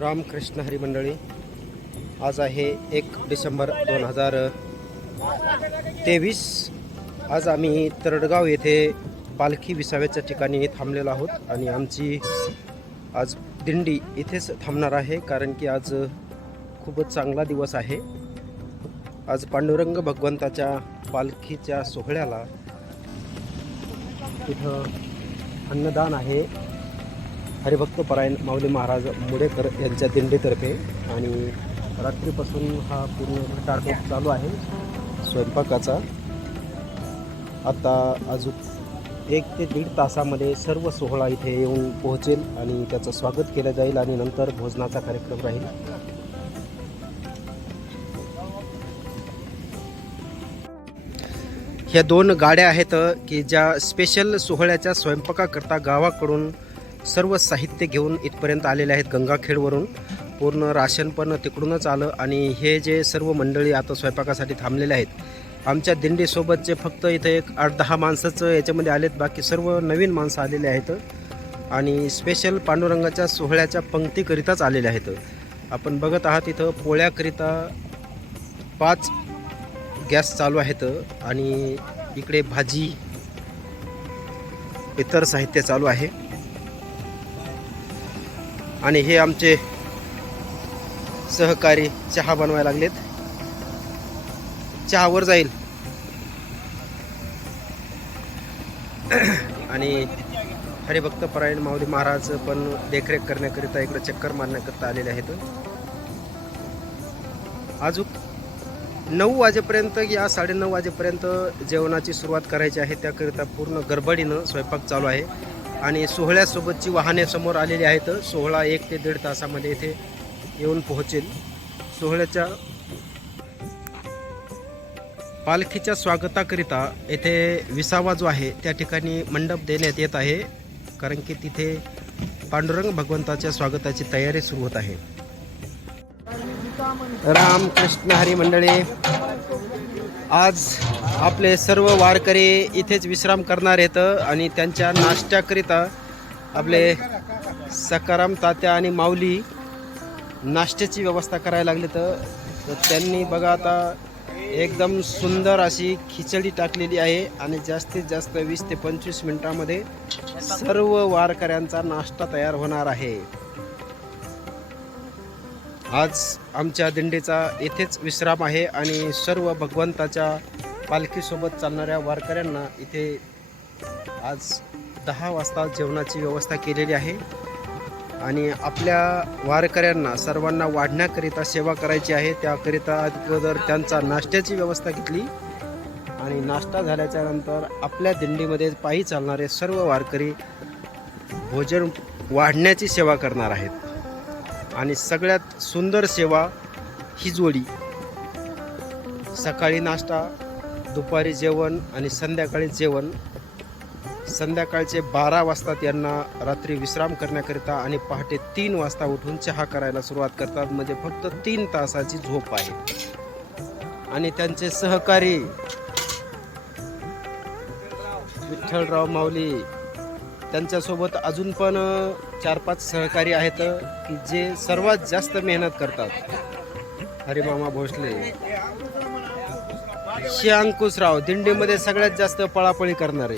रामकृष्ण हरी मंडळी, आज आहे 1 डिसेंबर 2023। आज आम्ही तरडगाव येथे पालखी विसाव्याच्या ठिकाणी थांबलेलो आहोत आणि आमची आज दिंडी इथेच थांबणार आहे, कारण की आज खूपच चांगला दिवस आहे। आज पांडुरंग भगवंताच्या पालखीच्या सोहळ्याला इथं अन्नदान आहे हरिभक्तपरायण माऊली महाराज मुडेकर यांच्या दिंडीतर्फे, आणि रात्रीपासून हा पूर्ण घटाटोप चालू आहे स्वयंपाकाचा। आता अजून 1 ते 1.5 तासामध्ये सर्व सोहळा इथे येऊन पोहोचेल आणि त्याचं स्वागत केलं जाईल आणि नंतर भोजनाचा कार्यक्रम राहील। ह्या 2 गाड्या आहेत की ज्या स्पेशल सोहळ्याच्या स्वयंपाकाकरता गावाकडून सर्व साहित्य घेऊन इथपर्यंत आलेले आहेत। गंगाखेडवरून पूर्ण राशन पण तिकडूनच आलं आणि हे जे सर्व मंडळी आता स्वयंपाकासाठी थांबलेले आहेत, आमच्या दिंडीसोबतचे फक्त इथे एक 8-10 माणसाचं याच्यामध्ये आलेत, बाकी सर्व नवीन माणसं आलेले आहेत आणि स्पेशल पांडुरंगाच्या सोहळ्याच्या पंक्तीकरिताच आलेले आहेत। आपण बघत आहात इथं पोळ्याकरिता 5 गॅस चालू आहेत आणि इकडे भाजी इतर साहित्य चालू आहे। आणि हे आमचे सहकारी चहा बनवायला लागलेत। चहावर जाईल आणि हरिभक्तपरायण माऊली महाराज पण देखरेख करण्याकरिता इकडे चक्कर मारण्याकरिता आलेले आहेत। अजून 9 वाजेपर्यंत या 9:30 वाजेपर्यंत जेवणाची सुरुवात करायची आहे, त्याकरिता पूर्ण गडबडीनं स्वयंपाक चालू आहे आणि सोहळ्यासोबतची वाहने समोर आलेली आहेत। सोहळा 1 ते 1.5 तासामध्ये इथे येऊन पोहोचेल। सोहळ्याच्या पालखीच्या स्वागताकरिता येथे विसावा जो आहे त्या ठिकाणी मंडप देण्यात येत आहे, कारण की तिथे पांडुरंग भगवंताच्या स्वागताची तयारी सुरू होत आहे। रामकृष्ण हरी मंडळी, आज आपले सर्व वारकरी इथेच विश्राम करणार आहेत आणि त्यांच्या नाश्त्याकरिता आपले सकाराम तात्या आणि माऊली नाश्त्याची व्यवस्था करायला लागले। तर त्यांनी बघा आता एकदम सुंदर अशी खिचडी टाकलेली आहे आणि जास्तीत जास्त 20 ते 25 मिनिटांमध्ये सर्व वारकऱ्यांचा नाश्ता तयार होणार आहे। आज आमच्या दिंडीचा येथेच विश्राम आहे आणि सर्व भगवंताच्या पालखीसोबत चालणाऱ्या वारकऱ्यांना इथे आज 10 वाजता जेवणाची व्यवस्था केलेली आहे आणि आपल्या वारकऱ्यांना सर्वांना वाढण्याकरिता सेवा करायची आहे, त्याकरिता अगोदर त्यांचा नाश्त्याची व्यवस्था घेतली आणि नाश्ता झाल्याच्या नंतर आपल्या दिंडीमध्ये पायी चालणारे सर्व वारकरी भोजन वाढण्याची सेवा करणार आहेत। आणि सगळ्यात सुंदर सेवा ही जोडी, सकाळी नाश्ता, दुपारी जेवण आणि संध्याकाळी जेवण। संध्याकाळचे 12 वाजता त्यांना रात्री विश्राम करण्याकरिता आणि पहाटे 3 वाजता उठून चहा करायला सुरुवात करतात, म्हणजे फक्त 3 तासाची झोप आहे। आणि त्यांचे सहकारी विठ्ठलराव माऊली, त्यांच्यासोबत अजून पण 4-5 सहकारी आहेत की जे सर्वात जास्त मेहनत करतात। हरिमामा भोसले, श्री अंकुशराव दिंडीमध्ये सगळ्यात जास्त पळापळी करणारे।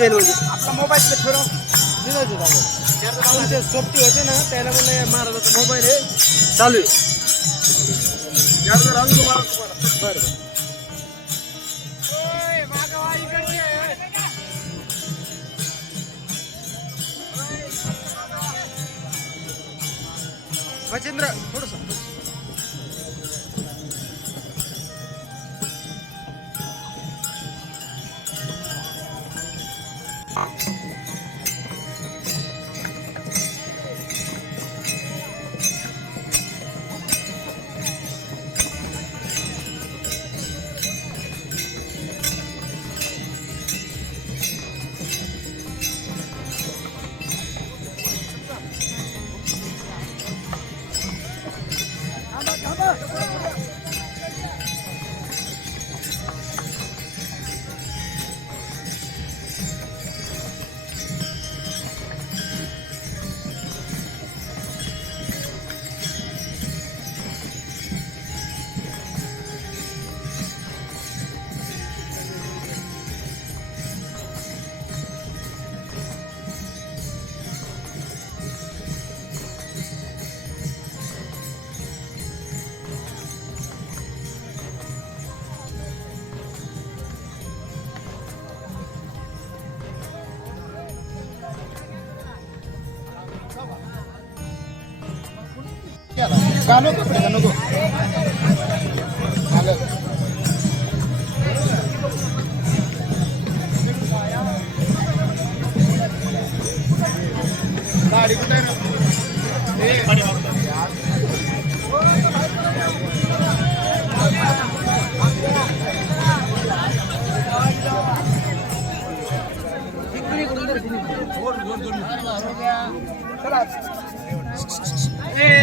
चेन म्हणजे आपला मोबाईल ठेवून निघायचं तुमचे सोबती होते ना त्याला म्हणलं महाराजाचा मोबाईल आहे चालू आहे. बरं मच्छिंद्र थोडस गाणं कपडे नको गाडी कुठे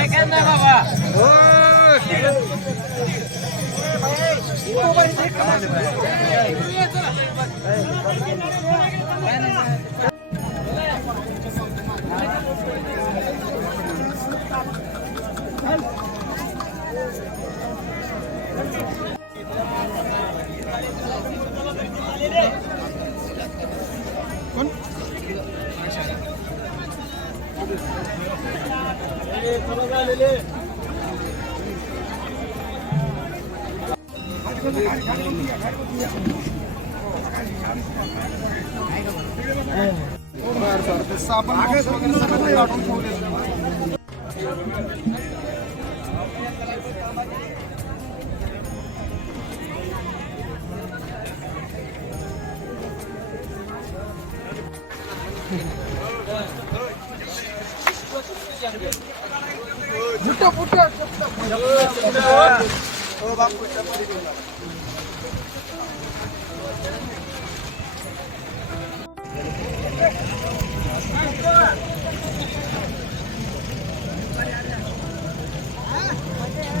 ऐका ना बाबा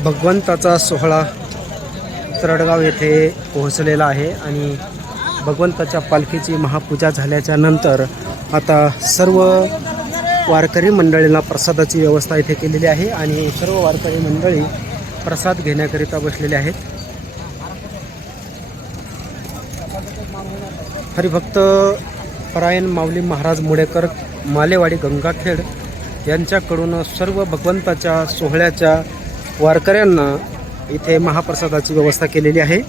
भगवंताचा सोहळा तरडगाव येथे पोहोचलेला आहे आणि भगवंताच्या पालखीची महापूजा झाल्याच्या नंतर आता सर्व वारकरी मंडळींना प्रसादाची व्यवस्था इथे केलेली आहे आणि सर्व वारकरी मंडळी प्रसाद घेण्याकरिता बसलेले आहेत. हरिभक्त परायण माऊली महाराज मुडेकर मालेवाडी गंगाखेड यांच्याकडून सर्व भगवंताच्या सोहळ्याच्या वारकऱ्यांना इथे महाप्रसादाची व्यवस्था केलेली आहे.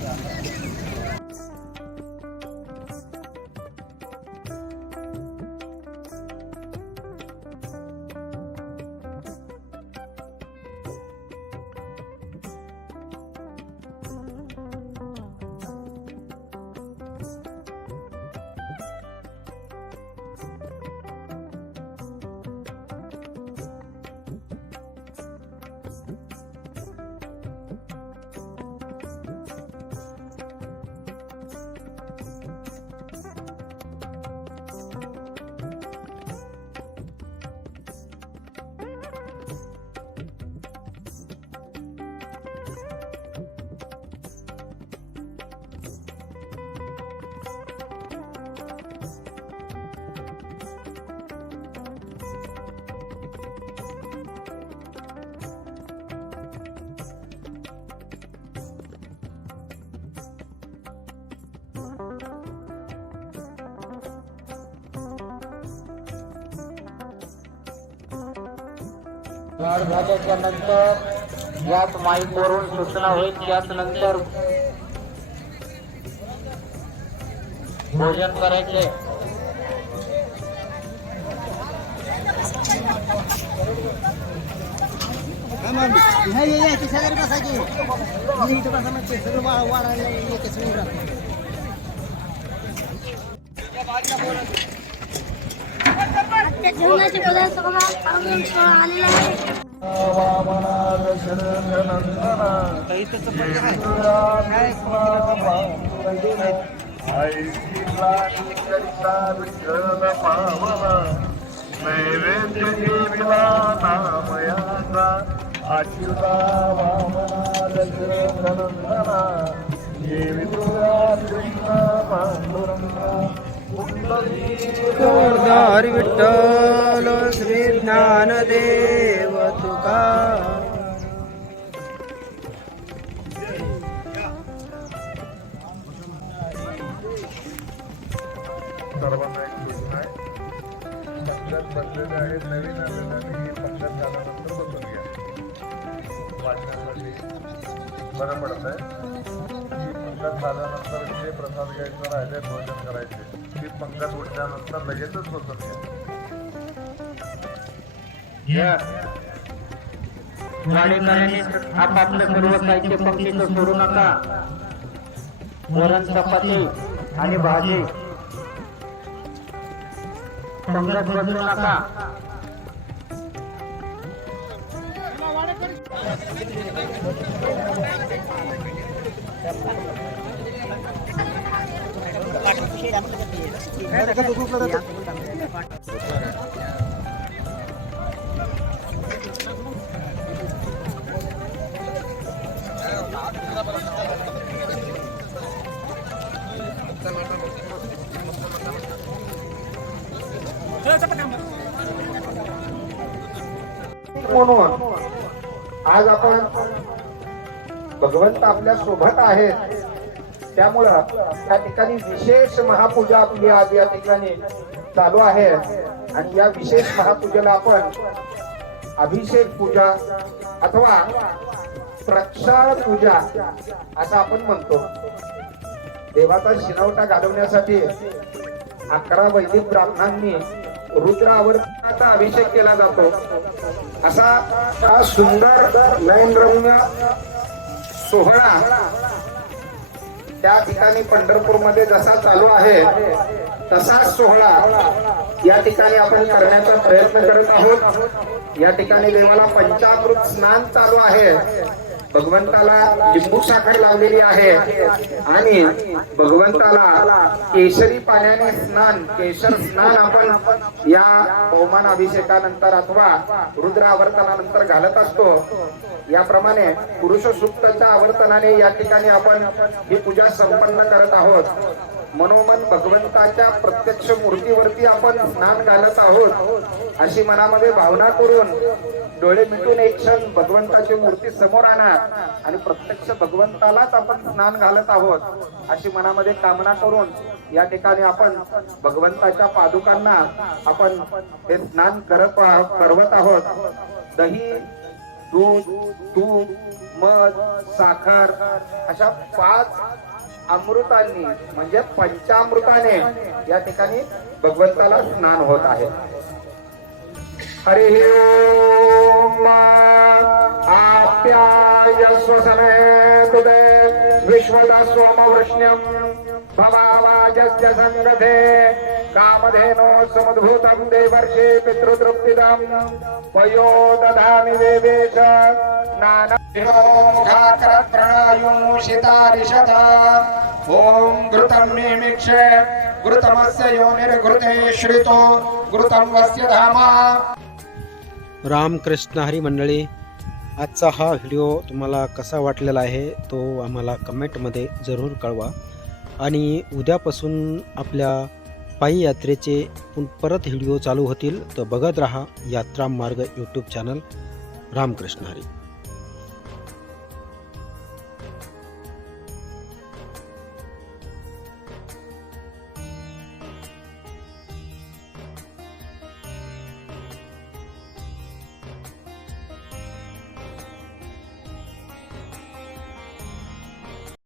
वाढ झाल्याच्या नंतर याच माईकवरून सूचना होईल. त्याच नंतर भोजन करायचे. जेवणाचे पदार्थ बघा आलेले आहे. नैवेद्य देविला नामयाचा अच्युता वामना दशरथनंदना देवी तुला कृष्ण पांडुरंगा जोरदार विठ्ठल श्री ज्ञानदेव तुका. सर्वांना एक सूचना आहे. पंगत बसलेले आहेत, नवीन आलेल्यांनी पंगत झाल्यानंतर बसून घ्या. वाचण्यासाठी बरं पडत आहे. ही पंगत झाल्यानंतर जे प्रसाद घ्यायचं राहिले भोजन करायचे, ती पंगत उठल्यानंतर लगेचच बसून घ्या. गाडीकरांनी आपापलं सर्व साहित्य पंक्तीचं सोडू नका. वरण चपाती आणि भाजी पंगत बदलू नका. म्हणून आज आपण भगवंत आपल्या सोबत आहेत, त्यामुळं त्या ठिकाणी विशेष महापूजा आपली आज या ठिकाणी चालू आहे. आणि या विशेष महापूजेला आपण अभिषेक पूजा अथवा प्रक्षाळ पूजा असं आपण म्हणतो. देवाचा शिनवटा घालवण्यासाठी 11 वैदिक ब्राह्मणांनी रुद्र आवर्तनाचा अभिषेक केला जातो. असा हा सुंदर नयनरम्य सोहळा त्या ठिकाणी पंढरपूर मध्ये जसा चालू आहे तसाच सोहळा या ठिकाणी आपण करण्याचा प्रयत्न करत आहोत. या ठिकाणी देवाला पंचामृत स्नान चालू आहे. भगवंताला लिंबू साखर लावलेली आहे आणि भगवंताला केशरी पाण्याने स्नान, केशर स्नान आपण या बहुमान अभिषेकानंतर अथवा रुद्र आवर्तनानंतर घालत असतो. याप्रमाणे पुरुष सूक्ताच्या आवर्तनाने या ठिकाणी आपण ही पूजा संपन्न करत आहोत. मनोमन भगवंताच्या प्रत्यक्ष मूर्तीवरती आपण स्नान घालत आहोत अशी मनामध्ये भावना करून डोळे मिटून एक क्षण भगवंताची मूर्ती समोर आणा आणि प्रत्यक्ष भगवंतालाच आपण स्नान घालत आहोत अशी मनामध्ये कामना करून या ठिकाणी आपण भगवंताच्या पादुकांना आपण हे स्नान करवत आहोत. दही, दूध, तूप, मध, साखर अशा 5 अमृतांनी म्हणजे पंचामृताने या ठिकाणी भगवंताला स्नान होत आहे. हरि ओम आप्यायस्व समेतुदे विश्वदा सोमवृष्ण्यं भवावाजस्य संगते कामधेनो समुद्भूतं देवर्षे पितृतृप्तिदं वयो दधामि देवेश ओम घृतं मिमिक्षे घृतमस्य योनिर्घृते श्रितो घृतं वस्य धामा. रामकृष्ण हरी मंडळी, आजचा हा व्हिडिओ तुम्हाला कसा वाटलेला आहे तो आम्हाला कमेंटमध्ये जरूर कळवा. आणि उद्यापासून आपल्या पायी यात्रेचे परत व्हिडिओ चालू होतील, तर बघत राहा यात्रा मार्ग यूट्यूब चॅनल. रामकृष्ण हरी.